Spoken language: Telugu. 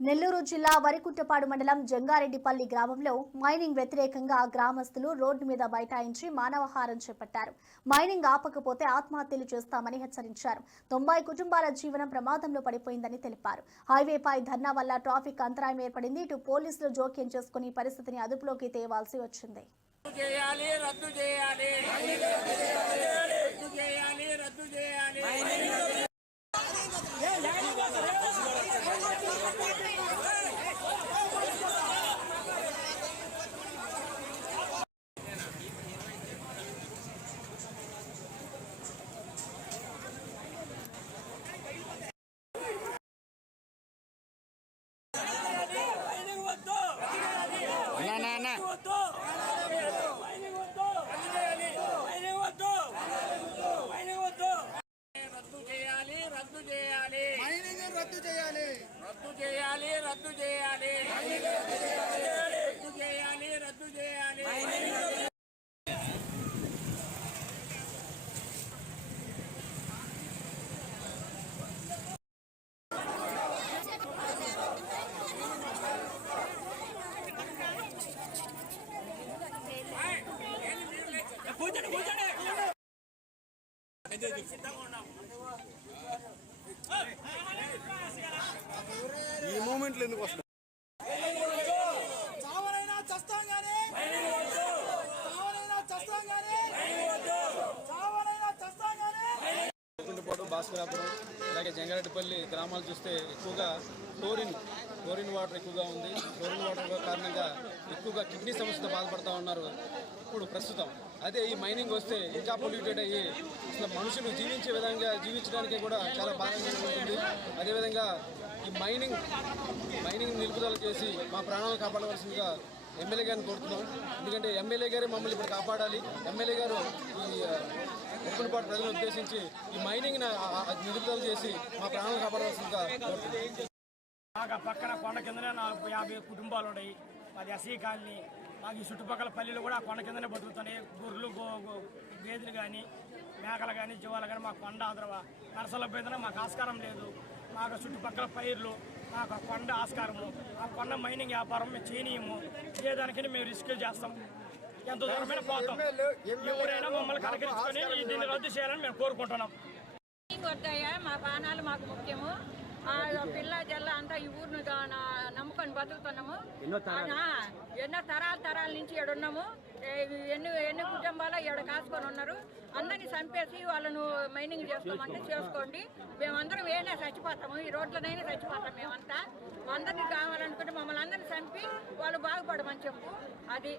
నెల్లూరు జిల్లా వరికుంటపాడు మండలం జంగారెడ్డిపల్లి గ్రామంలో మైనింగ్ వ్యతిరేకంగా గ్రామస్తులు రోడ్డు మీద బైఠాయించి మానవహారం చేపట్టారు. మైనింగ్ ఆపకపోతే ఆత్మహత్యలు చేస్తామని హెచ్చరించారు. 90 కుటుంబాల జీవనం ప్రమాదంలో పడిపోయిందని తెలిపారు. హైవేపై ధర్నా వల్ల ట్రాఫిక్ అంతరాయం ఏర్పడింది. ఇటు పోలీసులు జోక్యం చేసుకుని పరిస్థితిని అదుపులోకి తేవాల్సి వచ్చింది. ఈ మూమెంట్లు ఎందుకు వస్తాయి? భాస్కరాపురం అలాగే జంగారెడ్డిపల్లి గ్రామాలు చూస్తే ఎక్కువగా క్లోరిన్ వాటర్ ఎక్కువగా ఉంది. క్లోరిన్ వాటర్ కారణంగా ఎక్కువగా కిడ్నీ సమస్యతో బాధపడుతూ ఉన్నారు ఇప్పుడు ప్రస్తుతం. అదే ఈ మైనింగ్ వస్తే ఇంకా పొల్యూటెడ్ అయ్యి అసలు మనుషులు జీవించడానికి కూడా చాలా బాధగా ఉంటుంది. అదేవిధంగా ఈ మైనింగ్ నిలుపుదల చేసి మా ప్రాణాలను కాపాడవలసిందిగా ఎమ్మెల్యే గారిని కోరుతున్నాం. ఎందుకంటే ఎమ్మెల్యే గారే మమ్మల్ని ఇప్పుడు కాపాడాలి. ఎమ్మెల్యే గారు ఈ వరికుంటపాడు ప్రజలను ఉద్దేశించి ఈ మైనింగ్ నిలుపుదల చేసి మా ప్రాణాలను కాపాడవలసిందిగా కోరుతున్నాం. మాకు పక్కన కొండ కిందనే 50 కుటుంబాలు ఉన్నాయి. మాది ఎస్సీ కాలనీ. మాకు ఈ చుట్టుపక్కల పల్లెలు కూడా కొండ కిందనే బతుకుతున్నాయి. గొర్రెలు గేదెలు కానీ మేకలు కానీ జీవాలు కానీ మాకు కొండ నరసల మీద మాకు ఆస్కారం లేదు. మాకు చుట్టుపక్కల పైర్లు మాకు కొండ ఆస్కారము. ఆ కొండ మైనింగ్ వ్యాపారం మేము చేయనీయము. చేయడానికని మేము రిస్క్ చేస్తాం. ఎంత దూరమైన పోతాం. ఎవరైనా మమ్మల్ని కలకరించుకొని దీన్ని రద్దు చేయాలని మేము కోరుకుంటున్నాం. మా ప్రాణాలు మాకు ముఖ్యము. పిల్ల జల్ల అంతా ఈ ఊరిని నమ్ముకొని బతుకుతున్నాము. ఎన్నో తరాల నుంచి ఈడున్నాము. ఎన్ని కుటుంబాలు ఈడ కాసుకొని ఉన్నారు. అందరినీ చంపేసి వాళ్ళను మైనింగ్ చేసుకోమంటే చేసుకోండి. మేమందరం ఏమైనా చచ్చిపోతాము. ఈ రోడ్లనైనా చచ్చిపోతాం. మేమంతా అందరినీ కావాలనుకుంటే మమ్మల్ని అందరినీ చంపి వాళ్ళు బాగుపడమని చెప్పు. అది